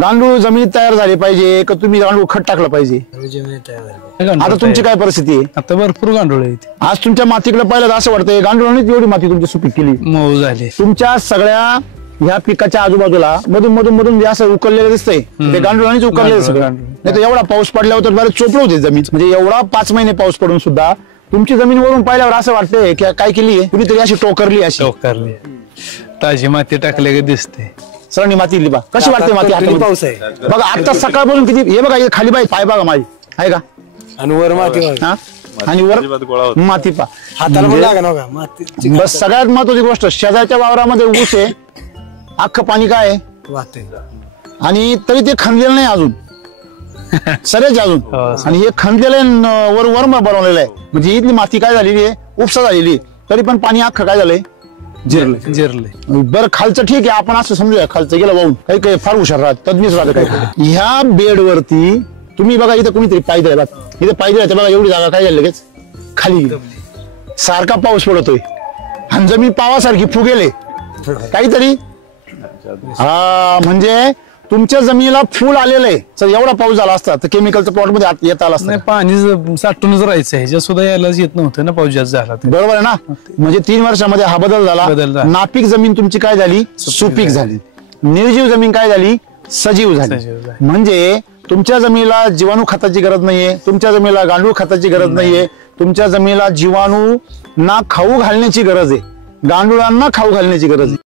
गांडूळ जमिनीत तयार झाले पाहिजे का तुम्ही गांडूळ खत टाकलं पाहिजे? आता तुमची काय परिस्थिती आहे? आता भरपूर गांडूळ आहेत, आज तुमच्या मातीकडे पाहिलं तर असं वाटतंय गांडुळानेच एवढी माती तुमची सुपीक केली, मऊ झाले. तुमच्या सगळ्या ह्या पिकाच्या आजूबाजूला मधून जे असं उकरलेलं दिसतंय ते गांडुळानेच उकरलेलं सगळं. नाही तर एवढा पाऊस पडल्यावर तर बरं चोपलं होते जमीन. म्हणजे एवढा 5 महिने पाऊस पडून सुद्धा तुमची जमीन वरून पाहिल्यावर असं वाटतंय की काय केली कुणीतरी अशी टोकरली, अशी ताजी माती टाकले दिसते. सरांनी माती दिली बा, कशी वाटते माती? पाऊस आहे बघा आता सकाळपासून किती, हे बघा हे खाली बाई पाय बघा माझी आहे का, आणि वर माती हा आणि वर माती पा हाताला पण लागा नव्हता माती. बस सगळ्यात महत्वाची गोष्ट, शेजारच्या वावरामध्ये ऊस आहे, अख्खं पाणी काय आहे वाहते आणि तरी ते खणलेलं नाही अजून सरेच अजून, आणि हे खणलेलं वर वर्म बनवलेलं आहे. म्हणजे इथली माती काय झालेली आहे, उपसा झालेली आहे, तरी पण पाणी अख्खं काय झालंय, जिरले. बरं खालचं ठीक आहे, आपण असं समजूया खालचं गेलं वाहून, काही काही फार हुशार राहत तज्ञच राहत काही. ह्या बेडवरती तुम्ही बघा इथं कुणीतरी पाय द्यायला, इथे पाय द्यायला बघा एवढी जागा काय झाली लगेच खाली सारखा पाऊस पडतोय आणि जमीन पावासारखी फुगेले काहीतरी. हा म्हणजे तुमच्या जमिनीला फुल आलेलं आहे. जर एवढा पाऊस झाला असता तर केमिकलच्या प्लॉट मध्ये येता आला असता. पाणी साठूनच राहायचं, ह्याच्या सुद्धा यायलाच येत नव्हतं ना पाऊस जास्त झाला. बरोबर आहे ना. म्हणजे 3 वर्षामध्ये हा बदल झाला. नापीक जमीन तुमची काय झाली, सुपीक झाली. निर्जीव जमीन काय झाली, सजीव झाली. म्हणजे तुमच्या जमिनीला जीवाणू खताची गरज नाहीये, तुमच्या जमिनीला गांडूळ खताची गरज नाहीये, तुमच्या जमिनीला जीवाणू ना खाऊ घालण्याची गरज आहे, गांडुळांना खाऊ घालण्याची गरज आहे.